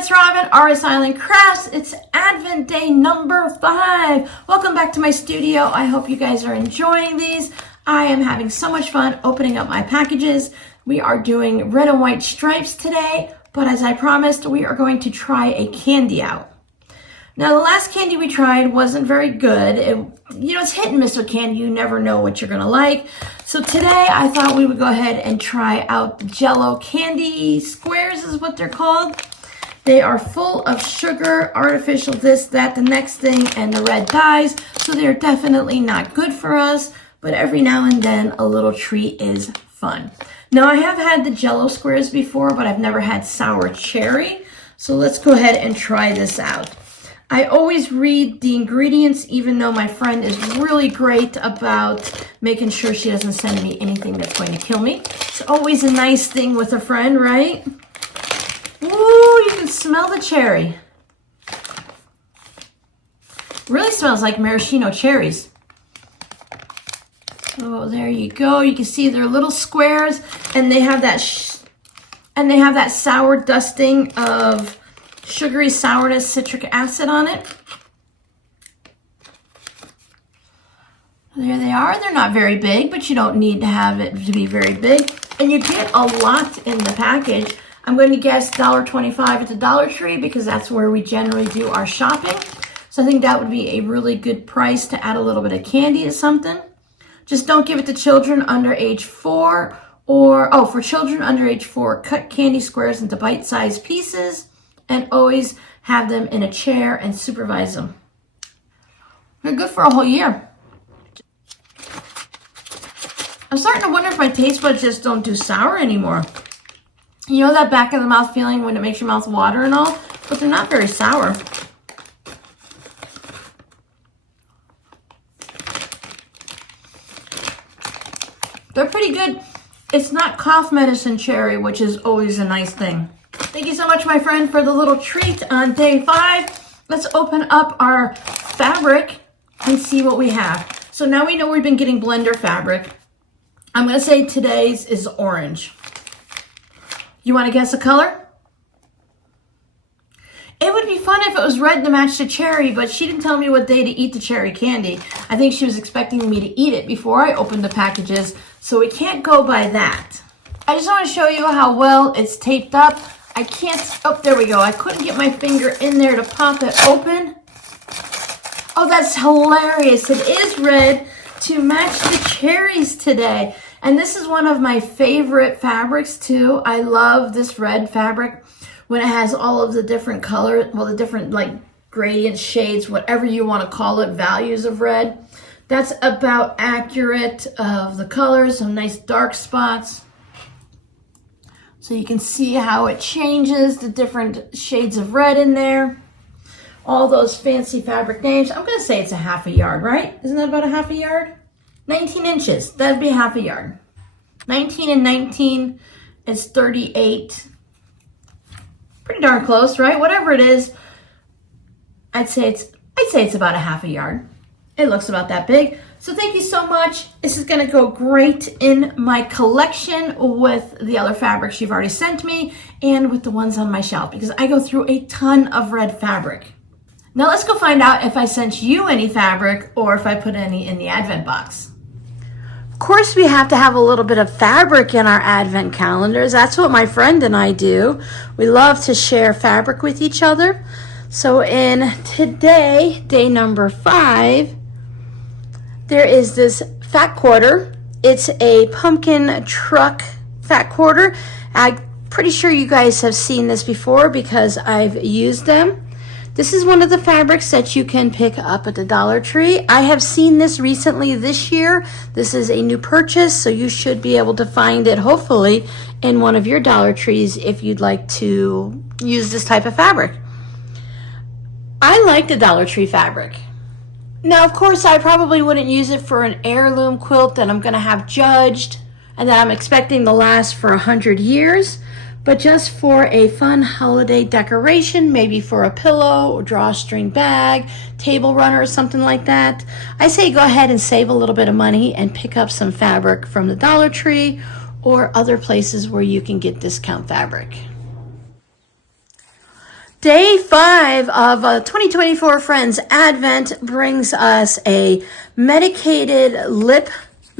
it's Robin, RS Island Crafts. It's Advent Day number 5. Welcome back to my studio. I hope you guys are enjoying these. I am having so much fun opening up my packages. We are doing red and white stripes today, but as I promised, we are going to try a candy out. Now, the last candy we tried wasn't very good. It's hit and miss with candy. You never know what you're gonna like. So today I thought we would go ahead and try out the Jell-O candy squares is what they're called. They are full of sugar, artificial this, that, the next thing, and the red dyes. So they're definitely not good for us, but every now and then a little treat is fun. Now, I have had the Jell-O squares before, but I've never had sour cherry. So let's go ahead and try this out. I always read the ingredients, even though my friend is really great about making sure she doesn't send me anything that's going to kill me. It's always a nice thing with a friend, right? Ooh, you can smell the cherry. Really smells like maraschino cherries. Oh, there you go. You can see they're little squares, and they have that sour dusting of sugary sourness, citric acid on it. There they are. They're not very big, but you don't need to have it to be very big. And you get a lot in the package. I'm going to guess $1.25 at the Dollar Tree because that's where we generally do our shopping. So I think that would be a really good price to add a little bit of candy to something. Just don't give it to children under age 4 for children under age 4, cut candy squares into bite-sized pieces and always have them in a chair and supervise them. They're good for a whole year. I'm starting to wonder if my taste buds just don't do sour anymore. You know that back of the mouth feeling when it makes your mouth water and all? But they're not very sour. They're pretty good. It's not cough medicine cherry, which is always a nice thing. Thank you so much, my friend, for the little treat on day 5. Let's open up our fabric and see what we have. So now we know we've been getting blender fabric. I'm going to say today's is orange. You want to guess a color? It would be fun if it was red to match the cherry, but she didn't tell me what day to eat the cherry candy. I think she was expecting me to eat it before I opened the packages, so we can't go by that. I just want to show you how well it's taped up. I can't, oh, there we go. I couldn't get my finger in there to pop it open. Oh, that's hilarious. It is red to match the cherries today. And this is one of my favorite fabrics too. I love this red fabric when it has all of the different colors, well, the different like gradient shades, whatever you want to call it, values of red. That's about accurate of the colors, some nice dark spots. So you can see how it changes the different shades of red in there. All those fancy fabric names. I'm going to say it's a half a yard, right? Isn't that about a half a yard? 19 inches. That'd be half a yard. 19 and 19 is 38. Pretty darn close, right? Whatever it is, I'd say it's about a half a yard. It looks about that big. So thank you so much. This is going to go great in my collection with the other fabrics you've already sent me and with the ones on my shelf because I go through a ton of red fabric. Now let's go find out if I sent you any fabric or if I put any in the Advent box. Of course, we have to have a little bit of fabric in our Advent calendars. That's what my friend and I do. We love to share fabric with each other. So in today, day number 5, there is this fat quarter. It's a pumpkin truck fat quarter. I'm pretty sure you guys have seen this before because I've used them. This is one of the fabrics that you can pick up at the Dollar Tree. I have seen this recently this year. This is a new purchase, so you should be able to find it hopefully in one of your Dollar Trees if you'd like to use this type of fabric. I like the Dollar Tree fabric. Now, of course, I probably wouldn't use it for an heirloom quilt that I'm going to have judged and that I'm expecting to last for 100 years. But just for a fun holiday decoration, maybe for a pillow or drawstring bag, table runner or something like that, I say go ahead and save a little bit of money and pick up some fabric from the Dollar Tree or other places where you can get discount fabric. Day 5 of 2024 Friends Advent brings us a medicated lip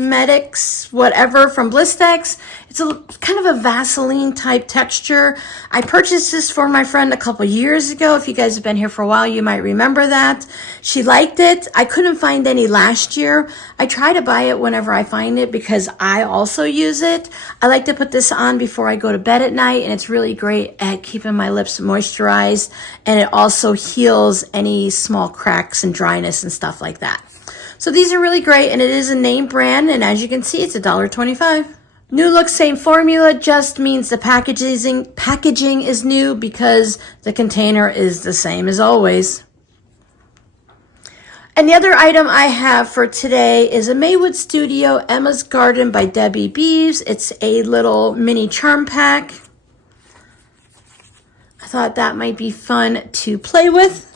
medics whatever from Blistex. It's a kind of a Vaseline type texture. I purchased this for my friend a couple years ago. If you guys have been here for a while, you might remember that. She liked it. I couldn't find any last year. I try to buy it whenever I find it because I also use it. I like to put this on before I go to bed at night, and it's really great at keeping my lips moisturized, and it also heals any small cracks and dryness and stuff like that. So these are really great, and it is a name brand, and as you can see, it's $1.25. New look, same formula, just means the packaging is new because the container is the same as always. And the other item I have for today is a Maywood Studio Emma's Garden by Debbie Beeves. It's a little mini charm pack. I thought that might be fun to play with.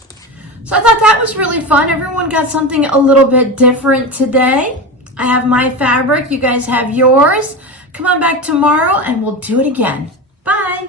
So I thought that was really fun. Everyone got something a little bit different today. I have my fabric. You guys have yours. Come on back tomorrow and we'll do it again. Bye.